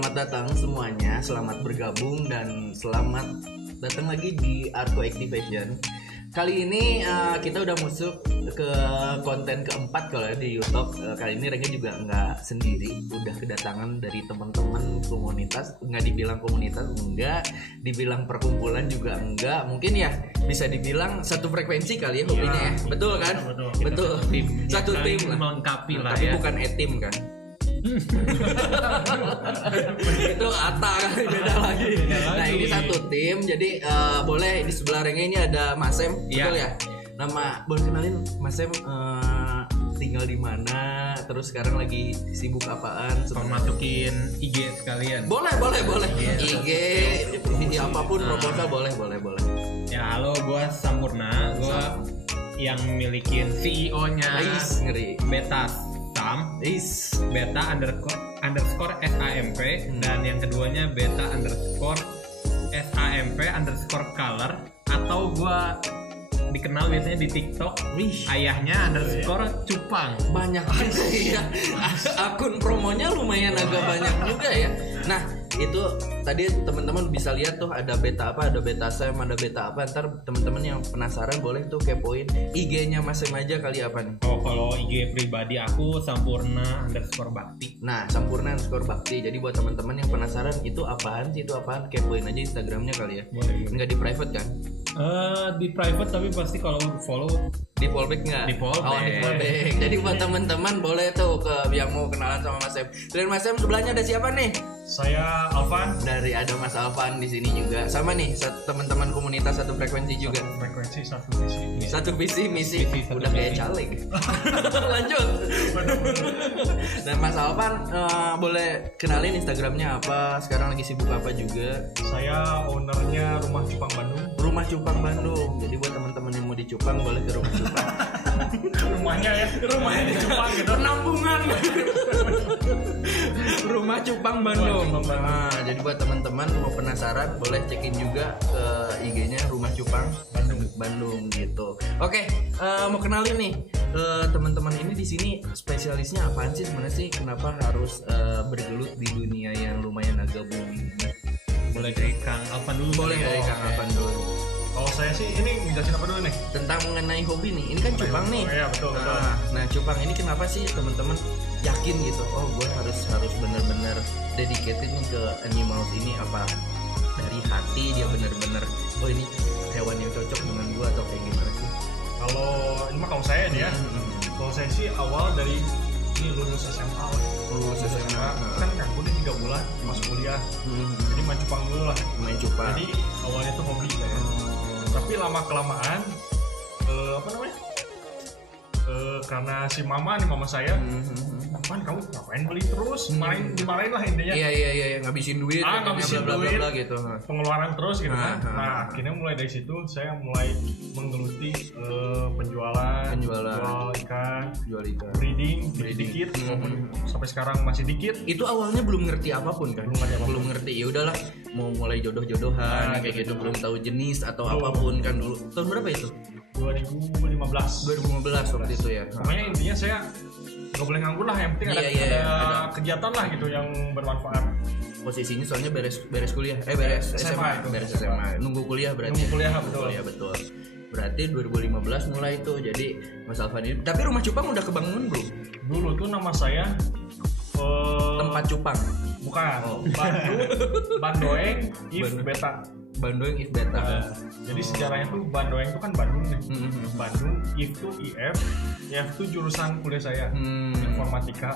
selamat datang semuanya, selamat bergabung dan selamat datang lagi di Arco Activation. Kali ini kita udah masuk ke konten keempat kalau di YouTube. Kali ini Rengga juga nggak sendiri, udah kedatangan dari teman-teman komunitas. Nggak dibilang komunitas, enggak, dibilang perkumpulan juga enggak. Mungkin ya bisa dibilang satu frekuensi kali ya hobinya ya. Betul kan? Betul. Satu tim lah. Melengkapi lah Tapi ya. bukan e-team kan? Itu Ata kan beda lagi. Nah ini satu tim, jadi boleh di sebelah Rengga ini ada Mas Sem, betul ya? Nama boleh kenalin Mas Sem, tinggal di mana, terus sekarang lagi sibuk apaan? Kalau masukin IG sekalian. Boleh. IG, apapun proposal boleh. Ya halo, gue Sampurna, gue yang milikin CEO-nya Ais, ngeri. Beta Sam, Beta underscore SAMP, dan yang keduanya Beta underscore SAMP underscore color, atau gue dikenal biasanya di TikTok ayahnya underscore cupang. Banyak juga ya. Akun promonya lumayan agak banyak juga ya. Nah itu tadi teman-teman bisa lihat tuh ada beta apa, ada beta Sam, ada beta apa. Ntar teman-teman yang penasaran boleh tuh kepoin IG-nya Mas Sam aja kali apa nih. Oh kalau IG pribadi aku Sampurna underscore Bakti. Nah Sampurna underscore Bakti. Jadi buat teman-teman yang penasaran itu apaan sih, itu apaan, kepoin aja Instagramnya kali ya. Boleh. Nggak di private kan? Di private tapi pasti kalau follow Di fallback nggak? Di fallback. Oh, di fallback. Jadi buat teman-teman boleh tuh ke yang mau kenalan sama Mas Sam. Dan Mas Sam sebelahnya ada siapa nih? Saya Alvan. Dari ada Mas Alvan di sini juga. Sama nih teman-teman komunitas satu frekuensi juga. Satu frekuensi, satu visi. Satu visi misi. Udah kayak caleg. Lanjut. Dan Mas Alvan boleh kenalin Instagramnya apa? Sekarang lagi sibuk apa juga? Saya ownernya Rumah Cupang Bandung. Rumah Cupang Bandung. Jadi buat teman-teman yang mau di Cupang boleh ke Rumah Cupang. Rumahnya di Cupang gitu. Penampungan. Rumah Cupang Bandung. Nah, jadi buat teman-teman mau penasaran boleh cekin juga ke IG-nya Rumah Cupang Bandung gitu. Oke, mau kenalin nih teman-teman ini di sini spesialisnya apaan sih sebenarnya sih? Kenapa harus bergelut di dunia yang lumayan agak booming? boleh dari Kang Alvan dulu. Boleh dari Kang Alvan dulu. Kalau saya sih ini ngejelasin apa dulu nih? Tentang mengenai hobi nih. Ini kan cupang nih. Oh, iya betul. Nah, cupang ini kenapa sih teman-teman yakin gitu? Oh, gue harus benar-benar dedicated nih ke animals ini, apa dari hati dia benar-benar oh ini hewan yang cocok dengan gue atau kayak gimana sih? Kalau saya nih ya. Kalau saya sih awal dari ini lulus SMA. Lulus SMA. Kan udah 3 bulan masuk kuliah. Jadi main cupang dulu lah. Main cupang. Jadi awalnya tuh hobi saya. Tapi lama kelamaan karena si mama saya apaan kamu ngapain beli terus, dimarahin lah intinya. Iya ngabisin duit, ngabisin duit gitu. Pengeluaran terus gitu kan. Nah akhirnya mulai dari situ saya mulai menggeluti penjualan, jual ikan, breeding dikit walaupun sampai sekarang masih dikit. Itu awalnya belum ngerti apapun kan? Belum ngerti. Ya udahlah, mau mulai jodoh-jodohan kayak gitu, belum tahu jenis atau apapun kan dulu. Tahun berapa itu? 2015 waktu itu ya. Pokoknya intinya saya nggak boleh nganggur lah, yang penting ada kegiatan lah gitu yang bermanfaat. Posisinya soalnya beres kuliah, beres SMA. Nunggu kuliah berarti. Betul. Berarti 2015 mulai tuh jadi Mas Alvan ini. Tapi Rumah Cupang udah kebangun belum? Dulu tuh nama saya Tempat Cupang. Bukan. Bandoeng if Beta. Bandoeng if Beta. Jadi sejarahnya tuh Bandoeng tuh kan Bandung nih. Bandung, if tuh IF, IF tuh jurusan kuliah saya. Informatika.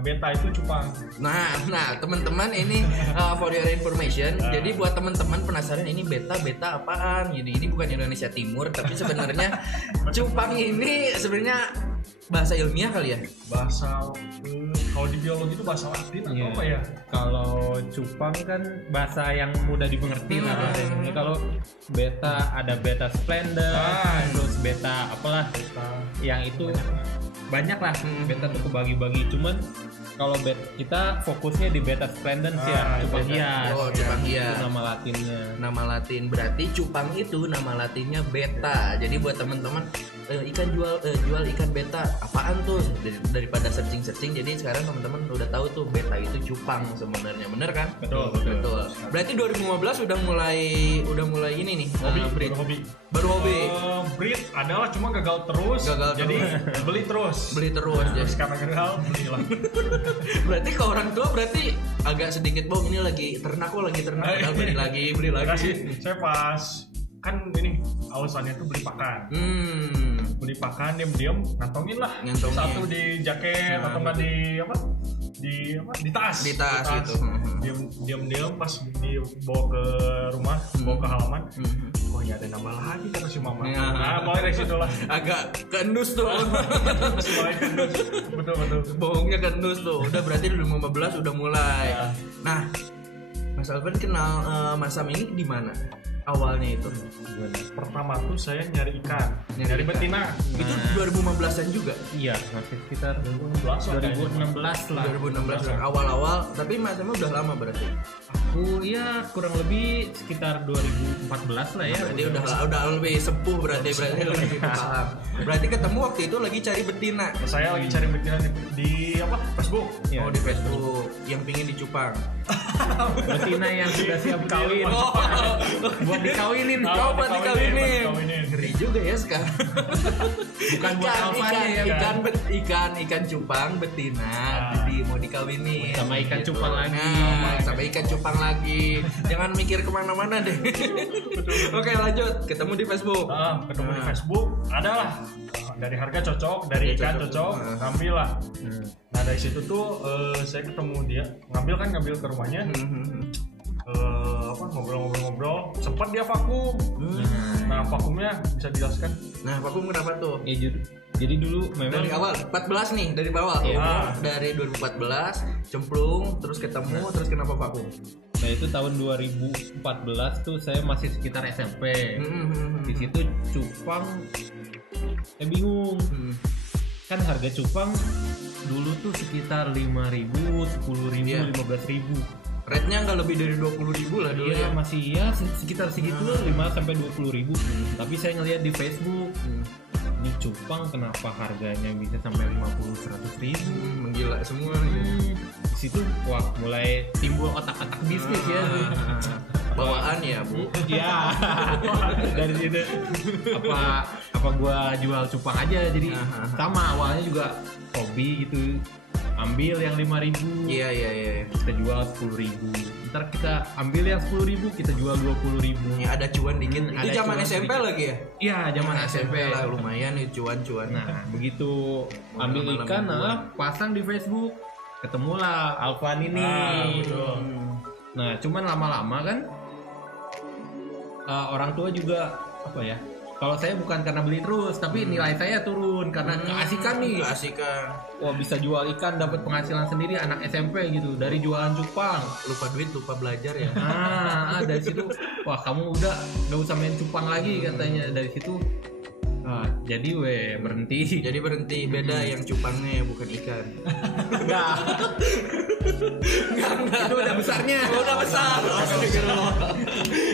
Beta itu cupang. Nah, teman-teman ini for your information. Jadi buat teman-teman penasaran ini beta apaan? Jadi ini bukan Indonesia Timur, tapi sebenarnya cupang ini sebenarnya bahasa ilmiah kali ya? Kalau di biologi itu bahasa Latin atau apa ya? Kalau cupang kan bahasa yang mudah dimengerti lah bahasanya. Kalau beta ada beta splendor, terus beta apalah, yang itu banyak lah. Beta tuh kebagi-bagi. Cuman kalau kita fokusnya di beta splendor sih ya, cupang hias. Oh, cupang hias. Itu nama latinnya. Nama latin berarti cupang itu nama latinnya beta. Jadi buat teman-teman jual ikan beta apaan tuh daripada searching. Jadi sekarang teman-teman udah tahu tuh beta itu cupang sebenarnya, bener kan? Betul. Berarti 2015 udah mulai ini nih, baru hobi. Breed adalah cuma gagal terus. Jadi beli terus. Jadi karena gagal beli lagi. Berarti ke orang tua berarti agak sedikit bohong, ini lagi ternak, udah beli lagi. Saya pas kan ini alasannya tuh beli pakan. Beli pakan diam-diam ngantongin satu di jaket atau enggak di tas gitu. Diam-diam pas dibawa ke rumah, bawa ke halaman. Oh ya ada nambah lagi kata si mama. Nah, mulai dari situ lah. Agak kendus tuh. Mulai kendus. Betul. Bohongnya kendus tuh. Udah berarti 2015 udah mulai. Ya. Nah, Mas Alvin kenal Mas Sam ini di mana? Awalnya itu pertama tuh saya nyari ikan, nyari betina. Itu 2015an juga? Iya, masih sekitar 2016 lah. 2016 awal-awal, tapi Mas Sam udah lama berarti. Aku ya kurang lebih sekitar 2014 lah ya. Berarti udah lebih sepuh berarti lebih paham. Berarti ketemu waktu itu lagi cari betina. Saya lagi cari betina di Facebook. Ya. Oh, di Facebook yang pingin dicupang. Betina yang sudah siap kawin. Buat dikawinin. Buat dikawinin. Ngeri juga ya sekarang. Bukan buat apanya ya. Ikan cupang betina mau dikawinin. Sama ikan cupang lagi. Sampai ikan cupang lagi. Jangan mikir kemana-mana deh. Oke, lanjut. Ketemu di Facebook. Ketemu di Facebook. Adalah dari harga cocok, dari ikan cocok, ngambil lah. Nah dari situ tuh saya ketemu dia, ngambil ke rumahnya. Ngobrol-ngobrol, sempat dia vakum. Nah vakumnya bisa dijelaskan? Nah vakum kenapa tuh? Jadi dulu memang dari awal 14 nih, dari bawah. Dari 2014 cemplung, terus ketemu, terus kenapa vakum? Nah itu tahun 2014 tuh saya masih sekitar SMP. Di situ cupang saya bingung. Kan harga cupang dulu tuh sekitar 5.000, 10.000, 15.000. Rate-nya nggak lebih dari 20.000 lah dulu. Iya, masih ya sekitar segitu 5-20.000. Tapi saya ngeliat di Facebook, ini cupang kenapa harganya bisa sampai 50-100.000? Menggila semua. Di situ wah mulai timbul otak-otak bisnis ya. Bawaan ya Bu. Iya. Dari situ apa gua jual cupang aja, jadi sama awalnya juga hobi gitu. Ambil yang 5.000. Iya. Kita jual 10.000. Ntar kita ambil yang 10.000, kita jual 20.000. Ya, ada cuan dikit. Itu zaman SMP sedikit lagi ya? Iya, zaman SMP lah, lumayan nih cuan-cuan. Nah, begitu ambil ikan, pasang di Facebook, ketemulah Alvan ini. Nah, cuman lama-lama kan orang tua juga apa ya? Kalau saya bukan karena beli terus, tapi nilai saya turun karena keasikan nih. Wah, bisa jual ikan dapat penghasilan sendiri anak SMP gitu dari jualan cupang. Lupa duit, lupa belajar ya. Dari situ, wah kamu udah nggak usah main cupang lagi katanya. Dari situ, jadi berhenti. Jadi berhenti, beda yang cupangnya bukan ikan. Enggak. Itu udah besarnya. Udah besar.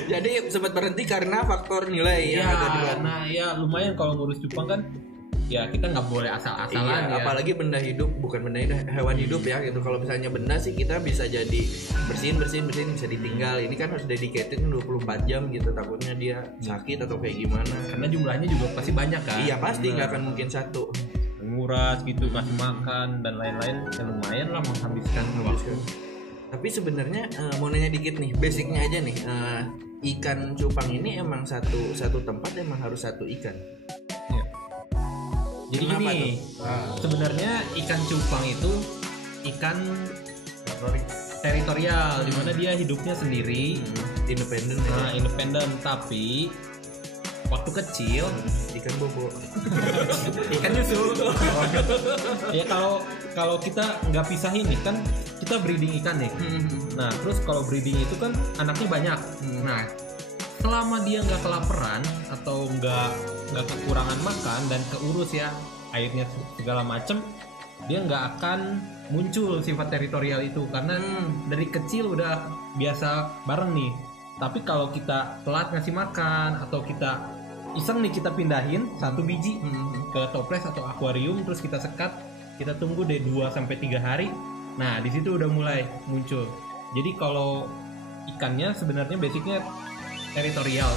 Jadi sempat berhenti karena faktor nilai ya. Nah ya lumayan kalau ngurus cupang kan. Ya kita nggak boleh asal-asalan ya. Apalagi benda hidup, bukan benda hidup, hewan hidup ya gitu. Kalau misalnya benda sih kita bisa jadi bersihin bisa ditinggal. Ini kan harus dedicated 24 jam gitu. Takutnya dia sakit atau kayak gimana. Karena jumlahnya juga pasti banyak kan. Iya pasti nggak akan mungkin satu. Nguras gitu, kasih makan dan lain-lain. Ya lumayan lah menghabiskan waktu. Tapi sebenarnya mau nanya dikit nih, basicnya aja nih. Ikan cupang ini emang satu tempat emang harus satu ikan. Jadi gini, sebenarnya ikan cupang itu ikan teritorial, di mana dia hidupnya sendiri, independen. Tapi waktu kecil ikan bobo, ikan nyusu. Ya kalau kita nggak pisahin nih kan kita breeding ikan nih. Nah terus kalau breeding itu kan anaknya banyak. Nah selama dia nggak kelaparan atau nggak kekurangan makan dan keurus ya airnya segala macem, dia nggak akan muncul sifat teritorial itu karena dari kecil udah biasa bareng nih. Tapi kalau kita telat ngasih makan atau kita iseng nih kita pindahin 1 biji ke toples atau akuarium, terus kita sekat, kita tunggu deh 2-3 hari. Nah di situ udah mulai muncul. Jadi kalau ikannya sebenarnya basicnya teritorial,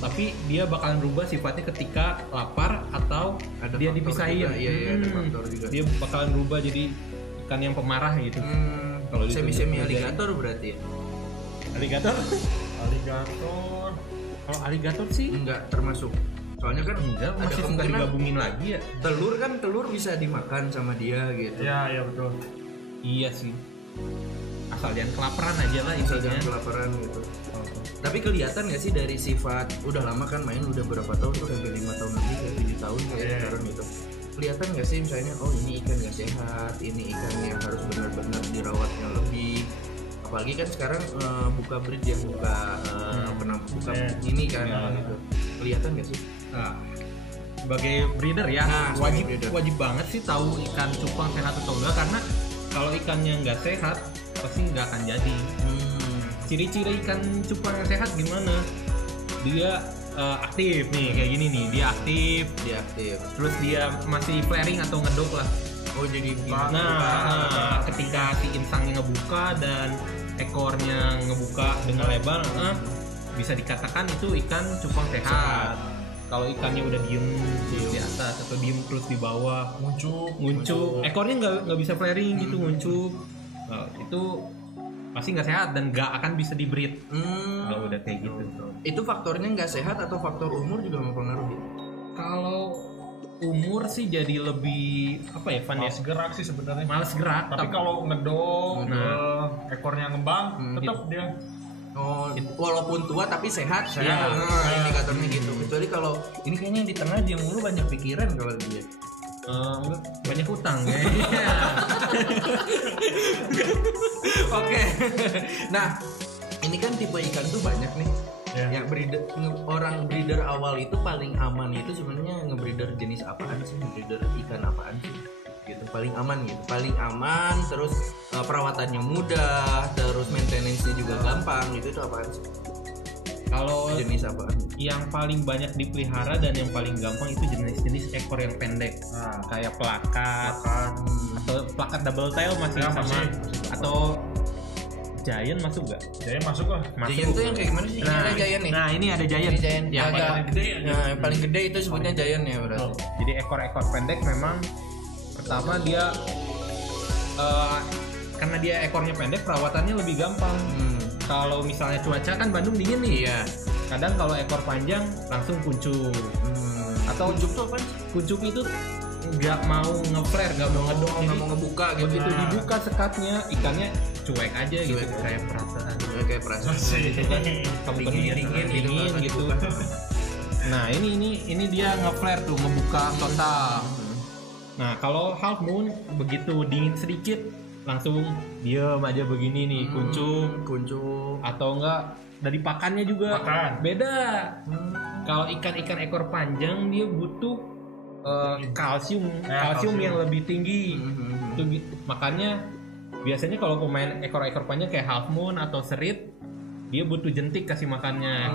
tapi dia bakalan berubah sifatnya ketika lapar atau Ada dia faktor dipisahin. juga, iya, ada faktor juga. Dia bakalan berubah jadi ikan yang pemarah gitu. Kalau Semi aligator berarti ya? Aligator? Aligator. Kalau aligator sih Enggak termasuk. Soalnya kan enggak, ada masih suka kemungkinan digabungin lagi ya. telur bisa dimakan sama dia gitu. Iya betul. Iya sih. Asal jangan kelaparan aja lah Bisa intinya. jangan kelaparan gitu. Tapi kelihatan nggak sih dari sifat udah lama kan main udah berapa tahun tuh, hampir 5 tahun lebih, kayak 7 tahun kayak sekarang gitu. Kelihatan nggak sih misalnya oh ini ikan nggak sehat, ini ikan yang harus benar-benar dirawatnya lebih. Apalagi kan sekarang buka breed yang buka ini kan gitu. Kelihatan nggak sih? Nah, sebagai breeder ya, sebagai breeder. wajib banget sih tahu ikan cupang sehat atau enggak, karena kalau ikannya nggak sehat pasti nggak akan jadi. Ciri-ciri ikan cupang yang sehat gimana? Dia aktif nih kayak gini nih, dia aktif, terus dia masih flaring atau ngedok lah. Oh jadi Nah, ketika si insangnya ngebuka dan ekornya ngebuka dengan lebar, bisa dikatakan itu ikan cupang sehat. Kalau ikannya udah diem di atas atau diem terus di bawah, nguncup, ekornya nggak bisa flaring gitu, nguncup, itu pasti nggak sehat dan nggak akan bisa di-breed. Kalau udah kayak gitu. Itu faktornya nggak sehat atau faktor umur juga mempengaruhi? Kalau umur sih jadi lebih apa ya, Van ya? Males gerak sih sebenarnya. Males gerak. Tapi kalau ngedok, ekornya ngembang, tetap dia. Oh, walaupun tua tapi sehat. Sehat. Indikatornya gitu. Kecuali kalau ini kayaknya di tengah dia mulu banyak pikiran kalau dia. Banyak utang ya. Oke. Nah, ini kan tipe ikan tuh banyak nih. Yang orang breeder awal itu paling aman itu sebenarnya ngebreeder jenis apaan sih? Ngebreeder ikan apaan sih? Gitu paling aman gitu. Paling aman, terus perawatannya mudah, terus maintenance-nya juga gampang gitu, itu apaan sih? Kalau jenis apaan? Yang paling banyak dipelihara dan yang paling gampang itu jenis-jenis ekor yang pendek. Kayak plakat atau plakat double tail masih sama atau Giant masuk nggak? Giant masuk lah. Giant tuh yang kayak gimana sih? Ini ada Giant nih. Nah ini ada Giant. Ini Giant yang paling gede. Nah yang paling gede itu sebutnya Giant ya berarti. Jadi ekor-ekor pendek memang pertama dia karena dia ekornya pendek perawatannya lebih gampang. Kalau misalnya cuaca kan Bandung dingin nih. Iya. Kadang kalau ekor panjang langsung kuncup. Atau kuncup tuh apa? Kuncup itu nggak mau nge-flare, nggak mau ngedok, nggak mau ngebuka gitu. Begitu dibuka sekatnya ikannya cuek aja gitu, kayak perasaan. Kayak perasaan gitu kan. Dingin gitu. Nah ini dia nge-flare tuh, ngebuka total. Nah kalau half moon begitu dingin sedikit langsung diem aja begini nih, kuncup atau enggak dari pakannya juga beda. Kalau ikan-ikan ekor panjang dia butuh kalsium yang lebih tinggi. Itu makanya biasanya kalau pemain ekor-ekor panjang kayak half moon atau serit dia butuh jentik kasih makannya.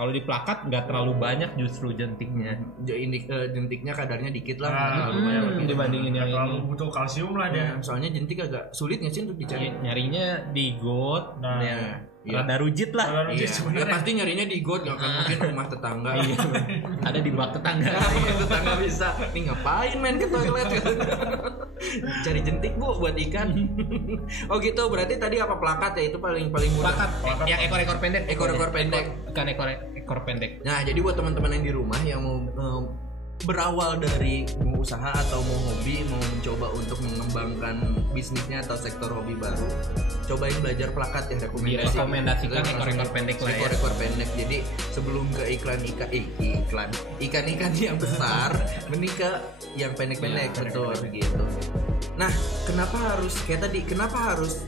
Kalau di plakat nggak terlalu banyak justru jentiknya. Jentiknya kadarnya dikit lah. Dibandingin yang ini. Butuh kalsium lah dia. Soalnya jentik agak sulit nggak sih untuk dicari? Nyarinya di got. Rada rujit lah. Ya pasti nyarinya di got, nggak akan mungkin rumah tetangga. Ada di bak tetangga. Tetangga bisa. Nih ngapain main ke toilet? Cari jentik bu buat ikan. Oh gitu, berarti tadi apa plakat ya, itu paling murah. Plakat. Yang ekor-ekor pendek. Ekor-ekor pendek. Ikan ekor pendek. Nah jadi buat teman-teman yang di rumah yang mau berawal dari mau usaha atau mau hobi, mau mencoba untuk mengembangkan bisnisnya atau sektor hobi baru, cobain belajar plakat ya, direkomendasikan ekor-ekor pendek lah ya. Ekor-ekor pendek. Jadi sebelum ke ikan-ikan yang besar, mending ke yang pendek-pendek betul gitu. Nah, kenapa harus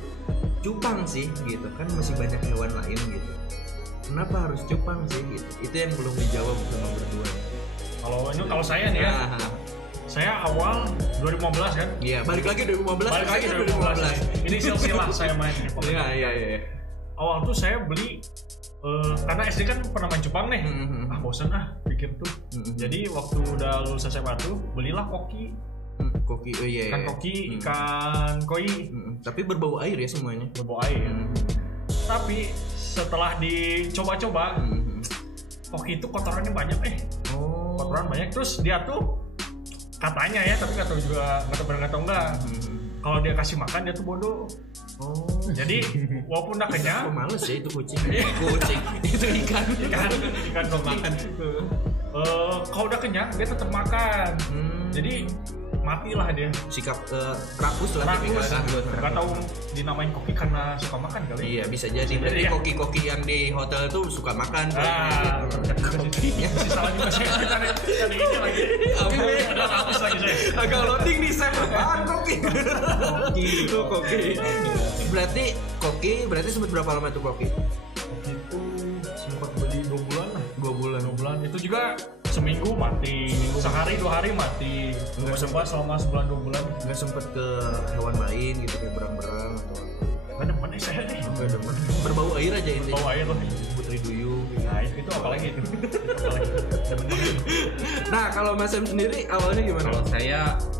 cupang sih gitu? Kan masih banyak hewan lain gitu. Kenapa harus cupang sih gitu? Itu yang belum dijawab sama berdua. Kalau saya nih ya, saya awal 2015 kan? Iya, balik lagi 2015. Ini silsilah saya main. Iya. Awal tuh saya beli karena SD kan pernah main cupang nih. Bosan pikir tuh. Jadi waktu udah lulus SMA tuh belilah koki. Koki, oh iya. Ikan koki, ikan koi. Tapi berbau air ya semuanya. Berbau air. Tapi setelah dicoba-coba, koki itu kotorannya banyak kotoran banyak. Terus dia tuh katanya ya, tapi nggak tahu juga, nggak tahu enggak. Kalau dia kasih makan dia tuh bodoh. Jadi walaupun udah kenyang, males ya itu kucing. Kucing itu ikan koki. Makan. Kalau udah kenyang dia tetap makan. Jadi matilah dia. Sikap rakus lah. Gak tahu dinamain koki karena suka makan kali. Iya bisa jadi. Berarti koki-koki yang di hotel itu suka makan. Koki. Salah juga sih. Tadi ini lagi. Ada rakus lagi saya. Agak loading nih saya. Apaan koki? Itu koki. Berarti sempat berapa lama tuh koki? Koki itu sempat beli 2 bulan lah. 2 bulan. Itu juga seminggu mati, sehari 2 hari mati. Nggak sempat selama sebulan 2 bulan. Nggak sempet ke hewan lain gitu kayak berang-berang atau nggak demen saya nih. Nggak demen. Berbau air aja intinya. Bau air loh. Putri duyung. Nah itu apalagi itu. Nah kalau Mas Sam sendiri awalnya gimana?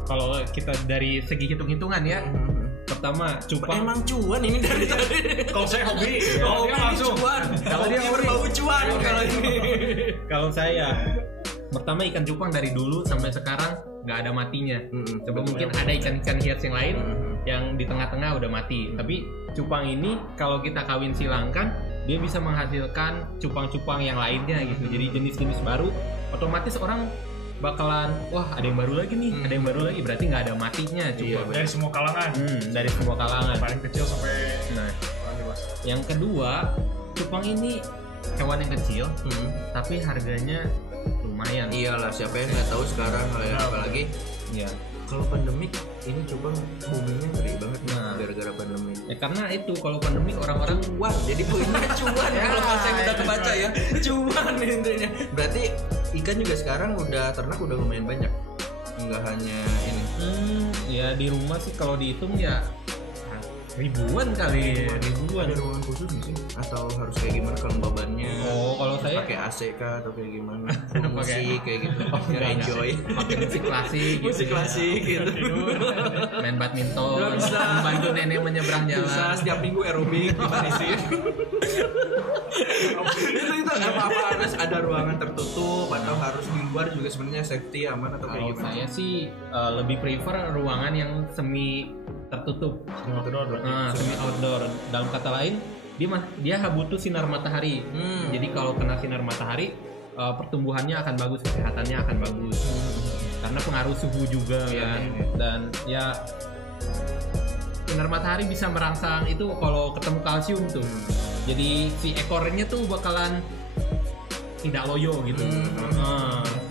Kalau kita dari segi hitung-hitungan ya. Pertama cupang. Emang cuan ini dari tadi. Kalau saya hobi, dia langsung cuan. Kalau dia berbau cuan kalau ini. Kalau saya pertama ikan cupang dari dulu sampai sekarang nggak ada matinya. Coba mungkin ada ikan-ikan hias yang lain yang di tengah-tengah udah mati. Tapi cupang ini kalau kita kawin silangkan dia bisa menghasilkan cupang-cupang yang lainnya gitu. Jadi jenis-jenis baru otomatis orang bakalan wah ada yang baru lagi nih, ada yang baru lagi, berarti nggak ada matinya cupang. Dari semua kalangan. Dari semua kalangan. Paling kecil sampai Yang kedua, cupang ini hewan yang kecil, tapi harganya lumayan. Iyalah, siapa yang nggak tahu sekarang apalagi kalau pandemik ini cupang boomingnya gede banget gara-gara pandemik. Karena itu kalau pandemik orang-orang cuan, jadi poinnya cuan kalau saya udah kebaca ya, cuan intinya. Berarti ikan juga sekarang ternak udah lumayan banyak, nggak hanya ini. Ya di rumah sih kalau dihitung ya ribuan kali. Ada ruangan khusus nggak sih? Atau harus kayak gimana kelembabannya? Kalau saya pakai AC kah atau kayak gimana? Musik kayak gitu. Biar enjoy. Pakai musik klasik. Musik klasik gitu. Main badminton. Membantu nenek menyeberang jalan. Bisa setiap minggu aerobik dimanisin. itu apa harus ada ruangan tertutup atau harus di luar juga sebenarnya safety aman atau kayak gimana? Saya sih lebih prefer ruangan yang semi tertutup, semi outdoor. Dalam kata lain, dia butuh sinar matahari. Jadi kalau kena sinar matahari, pertumbuhannya akan bagus, kesehatannya akan bagus. Karena pengaruh suhu juga kan. Dan ya sinar matahari bisa merangsang itu kalau ketemu kalsium tuh. Jadi si ekornya tuh bakalan tidak loyo gitu.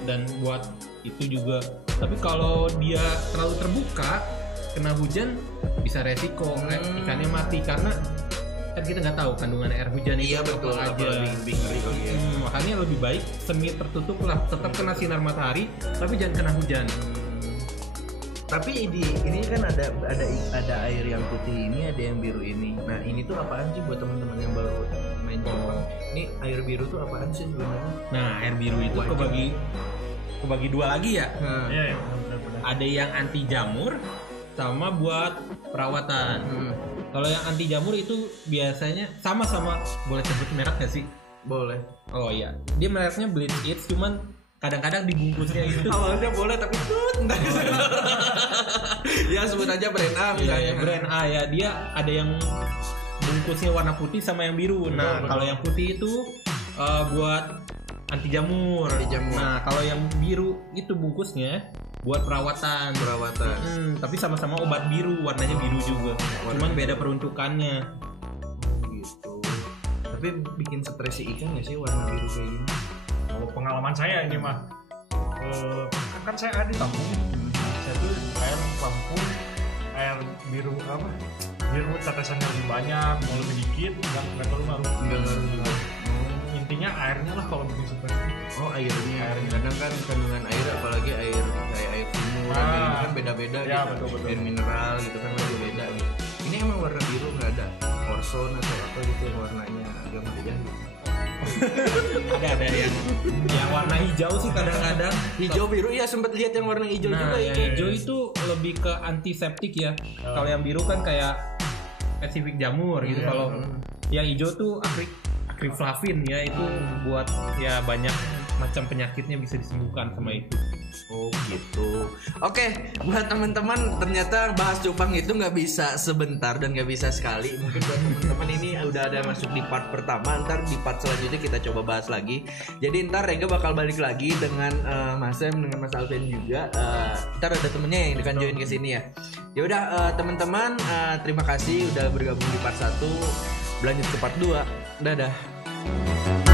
Dan buat itu juga. Tapi kalau dia terlalu terbuka, kena hujan bisa resiko ikannya mati karena kan kita nggak tahu kandungan air hujan itu betul aja. Makanya lebih baik semi tertutup lah, tetap kena sinar matahari tapi jangan kena hujan. Tapi ini kan ada air yang putih ini, ada yang biru ini. Nah ini tuh apaan sih buat teman-teman yang baru main cupang? Ini air biru tuh apaan sih sebenarnya? Nah air biru itu kebagi dua lagi ya. Iya. Ada yang anti jamur sama buat perawatan. Kalau yang anti jamur itu biasanya sama-sama, boleh sebut merek gak sih? Boleh. Oh iya, dia mereknya Bleach It, cuman kadang-kadang dibungkusnya itu awalnya boleh tapi ya sebut aja brand A misalnya. Brand A ya, dia ada yang bungkusnya warna putih sama yang biru. Nah kalau yang putih itu buat anti jamur. Nah kalau yang biru itu bungkusnya buat perawatan. Tapi sama-sama obat biru, warnanya biru juga. Cuman beda peruntukannya. Gitu. Tapi bikin stres ikan nggak sih warna biru kayak gini? Pengalaman saya ini mah, kan saya ada di kampung. Saya tuh air Lampung, air biru biru tetesannya lebih banyak, mau lebih dikit, nggak terlalu ngaruh juga. Intinya airnya lah kalau bikin seperti itu. Airnya. Kadang kan kandungan air, apalagi air kayak air sumur kan beda-beda ya, gitu. Betul. Air mineral gitu kan beda gitu. Ini emang warna biru, nggak ada orson atau apa gitu yang warnanya agak merah gitu. ada yang warna hijau sih kadang-kadang. Hijau biru ya, sempat lihat yang warna hijau juga yang ya. hijau itu lebih ke antiseptik ya. Kalau yang biru kan kayak spesifik jamur gitu. Kalau yang hijau tuh akriflavin ya, itu buat ya banyak macam penyakitnya bisa disembuhkan sama itu. Oh gitu. Oke, buat teman-teman ternyata bahas cupang itu nggak bisa sebentar dan nggak bisa sekali. Mungkin buat teman-teman ini udah ada masuk di part pertama, ntar di part selanjutnya kita coba bahas lagi. Jadi ntar Rega bakal balik lagi dengan Mas Sam, dengan Mas Alvin juga. Ntar ada temennya yang akan join ke sini ya. Ya udah teman-teman, terima kasih udah bergabung di part 1. Lanjut ke part 2. Dadah.